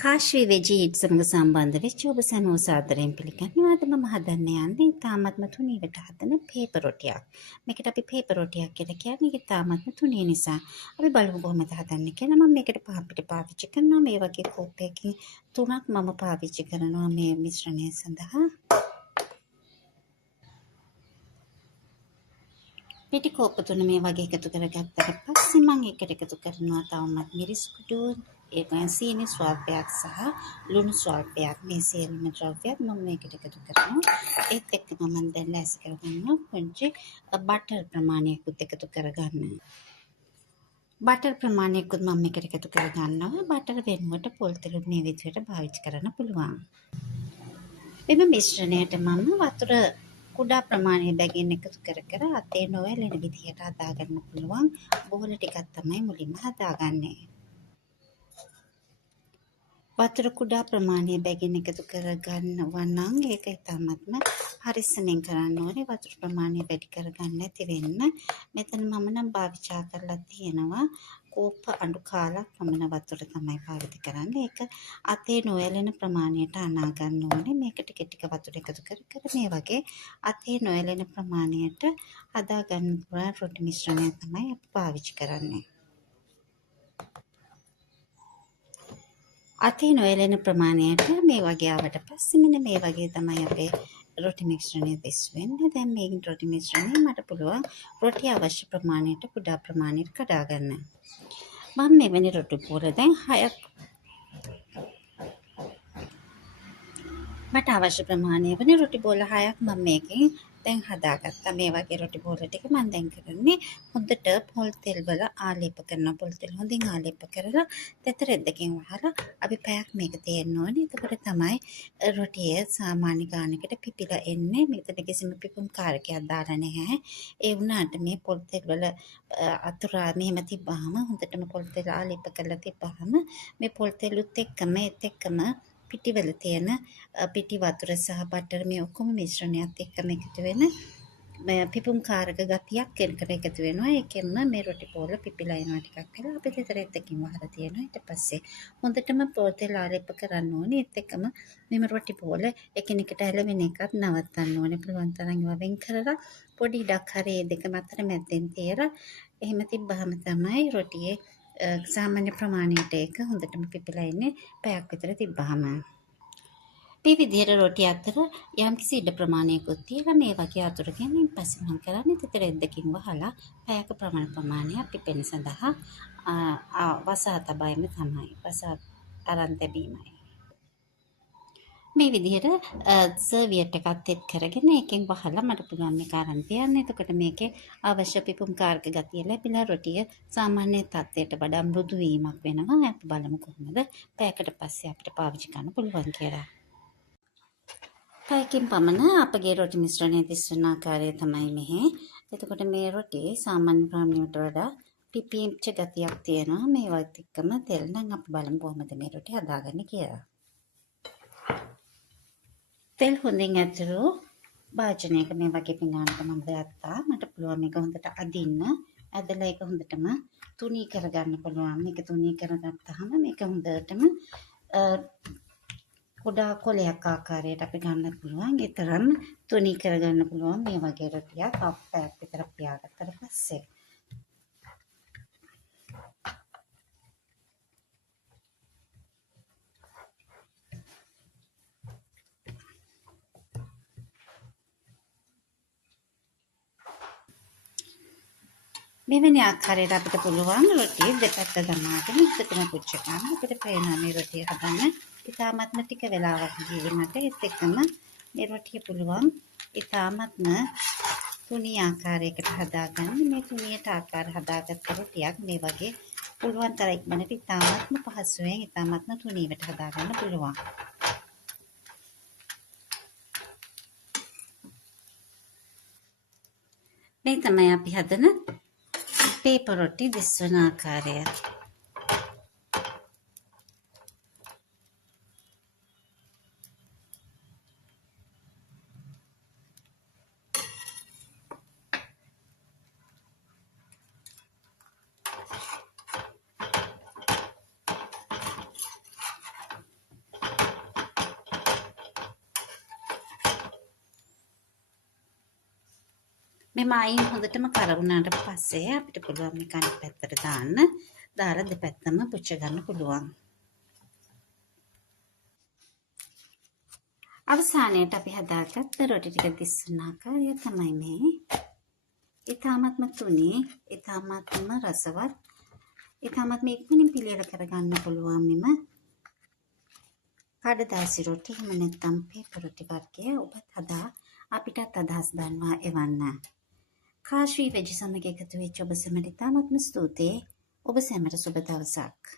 කාශ්වී වෙජීට් සමඟ සම්බන්ධ වෙච්ච ඔබ සැමෝ සාදරයෙන් පිළිගන්නවා. අද මම හදන්න යන්නේ තාමත්ම තුනීවට හදන පේපර් රොටියක්. මේකට අපි පේපර් රොටියක් කියලා කියන්නේ ඒක තාමත්ම තුනී නිසා. අපි බලමු කොහොමද හදන්නේ කියලා. මම මේකට පාපිට පාවිච්චි කරනවා. මේ වගේ කෝප්පයකින් 3ක් මම පාවිච්චි කරනවා මේ මිශ්‍රණය සඳහා. පිටි කෝප්ප 3 මේ වගේ එකතු කරගත්තට පස්සේ මම ඒකට එකතු කරනවා තවමත් මිරිස් කුඩු, ඒකෙන් සීනි ස්වල්පයක් සහ ලුණු ස්වල්පයක්. මේ සියලුම ද්‍රව්‍යත් මම මේකට එකතු කරනවා. ඒත් එක්කම මම දැන් ලෑස්ති කරගන්නවා පුංචි බටර් ප්‍රමාණයකුත් එකතු කරගන්න. බටර් ප්‍රමාණයකුත් මම මේකට එකතු කරගන්නවා. බටර් වෙනුවට පොල් තෙලුත් මේ විදිහට පාවිච්චි කරන්න පුළුවන්. මෙම මිශ්‍රණයට මම වතුර කුඩා ප්‍රමාණය බැගින් එකතු කර අතේ නොවැළෙන විදිහට හදාගන්න පුළුවන් බෝල ටිකක් තමයි මුලින්ම හදාගන්නේ. වතුර කුඩා ප්‍රමාණය බැගින් එකතු කරගන්නවා නම් ඒක ඉතාමත්ම පරිස්සමෙන් කරන්න ඕනේ. වතුර ප්‍රමාණය වැඩි කරගන්න නැති වෙන්න. මෙතන මම නම් භාවිතා කරලා තියෙනවා කෝප්ප අඬු කාලක් පමණ වතුර තමයි පාවිච්චි කරන්නේ. ඒක අතේ නොයැලෙන ප්‍රමාණයට අනා ගන්න ඕනේ. මේක ටික ටික වතුර එකතු කර මේ වගේ අතේ නොයැලෙන ප්‍රමාණයට හදා ගන්න පුළුවන් රොටි මිශ්‍රණය තමයි අපි පාවිච්චි කරන්නේ. අතේ නොයැලෙන ප්‍රමාණයට මේ වගේ ආවට පස්සේ මෙන්න මේ වගේ තමයි අපේ රොටි මිශ්‍රණය දිස් වෙන්නේ. දැන් මේ රොටි මිශ්‍රණය මට පුළුවන් රොටි අවශ්‍ය ප්‍රමාණයට කුඩා ප්‍රමාණයට කඩා ගන්න. මම මෙවැනි රොටි පූර දැන් 6ක් මට අවශ්‍ය ප්‍රමාණය වෙන රොටි බෝල 6ක් මම මේකෙන් දැන් හදාගත්තා. මේ වගේ රොටි බෝල ටික මම දැන් කරන්නේ හොඳට පොල් තෙල් වල ආලේප කරනවා. පොල් තෙල් හොඳින් ආලේප කරලා තෙත රෙද්දකින් වහලා අපි පැයක් මේක තියන්න ඕනේ. එතකොට තමයි රොටිය සාමාන්‍ය ගානකට පිපිලා එන්නේ. මෙතන කිසිම පිපුම් කාරකයක් දාලා නැහැ. ඒ වුණාට මේ පොල් තෙල් වල අතුරා මෙහෙම තිබ්බහම හොඳටම පොල් තෙල් ආලේප කරලා තිබ්බහම මේ පොල් තෙලුත් එක්කම පිටිවල තියෙන පිටි වතුර සහ බටර් මේ ඔක්කොම මිශ්‍රණයත් එක්කම එකතු වෙන පිපුම් කාරක ගතියක් එකට එකතු වෙනවා. ඒකෙන්ම මේ රොටි බෝල පිපිලා එනවා ටිකක් වෙලා. අපි දෙතරෙද්දකින් වහලා තියෙනවා. ඊට පස්සේ හොඳටම පොල් තෙල් ආලේප කරන්න ඕනේ. ඒත් එක්කම මෙම රොටි බෝල එකිනෙකට ඇලවෙන එකත් නවත්තන්න ඕනේ. පුළුවන් තරම් ඒවා වෙන් කරලා පොඩි ඉඩක් හරි දෙක අතර මැද්දෙන් තියලා එහෙම තිබ්බහම තමයි රොටියේ සාමාන්‍ය ප්‍රමාණයට ඒක හොඳටම පිපිලා ඉන්නේ පැයක් විතර තිබ්බහම. මේ විදිහට රොටි අතර යම්කිසි ඉඩ ප්‍රමාණයකුත් තියලා මේ වගේ අතුරකින් පස්සේ මම කරන්නේ තෙතරෙද්දකින් වහලා පැයක ප්‍රමාණයක් පිපෙන සඳහා වසා තබයිම තමයි. වසා අරන් තැබීමයි. මේ විදිහට සර්වියට් එකක් තෙත් කරගෙන ඒකෙන් වහලා මට පුළුවන් මේක අරන් තියන්න. එතකොට මේකේ අවශ්‍ය පිපුම් කාර්ක ගතිය ලැබිලා රොටිය සාමාන්‍ය තත්ත්වයට වඩා මෘදු වීමක් වෙනවා. අපි බලමු කොහොමද පැයකට පස්සේ අපිට පාවිච්චි කරන්න පුළුවන් කියලා. පැයකින් පමණ අපගේ රොටි මිශ්‍රණය දිස් වෙන ආකාරය තමයි මෙහි. එතකොට මේ රොටි සාමාන්‍ය ප්‍රමාණයට වඩා පිපිච්ච ගතියක් තියෙනවා. මේ වත් එක්කම තෙල් නම් අපි බලමු කොහොමද මේ රොටි හදාගන්නේ කියලා. තෙල් හොඳින් ඇතුළු භාජනයක මේ වගේ පිඟානක මම ගත්තා. මට පුළුවන් මේක හොඳට අදින්න. ඇදලා ඒක හොඳටම තුනී කරගන්න පුළුවන්. මේක තුනී කරගත්තාම මේක හොඳටම කුඩා කොලයක් ආකාරයට අපි ගන්න පුළුවන්. ඒ තරම් තුනී කරගන්න පුළුවන් මේ වගේ රොටියක් පැයක් විතර පියාගත්තට පස්සේ. මෙවැනි ආකාරයට අපිට පුළුවන් රොටිය දෙපැත්ත දමාගෙන එකටම පුච්ච ගන්න. අපිට පේනවා මේ රොටිය හදන්න ඉතාමත්ම ටික වෙලාවක් ගියීමට. ඒත් එක්කම මේ රොටිය පුළුවන් ඉතාමත්ම තුනී ආකාරයකට හදාගන්න. මේ තුනියට ආකාර හදාගත්ත රොටියක් මේ වගේ පුළුවන් තරම් ඉක්මනට ඉතාමත්ම පහසුවෙන් ඉතාමත්ම තුනීවට හදාගන්න පුළුවන්. මේ තමයි අපි හදන පේපර් රොටි දිස් වන ආකාරය. මේ මායින් හොඳටම කරවුණාට පස්සේ අපිට පුළුවන් මේක අනිත් පැත්තට දාන්න. දාලා දෙපැත්තම පුච්ච ගන්න පුළුවන්. අවසානයට අපි හදාගත්ත රොටි ටික දිස්සන ආකාරය තමයි මේ. ඊටාත්ම තුනේ, ඊටාත්ම රසවත්, ඊටාත්ම ඉක්මනින් පිළියෙල කරගන්න පුළුවන් මෙම කඩදාසි රොටි එහෙම නැත්නම් පේපර් රොටි වර්ගය ඔබත් හදා අපිටත් අදහස් දන්වා එවන්න. කාශ්වී වෙජ් සමග එකතු වෙච්ච ඔබ සැමට ඉතාමත්ම ස්තුතියි. ඔබ සැමට සුබ දවසක්.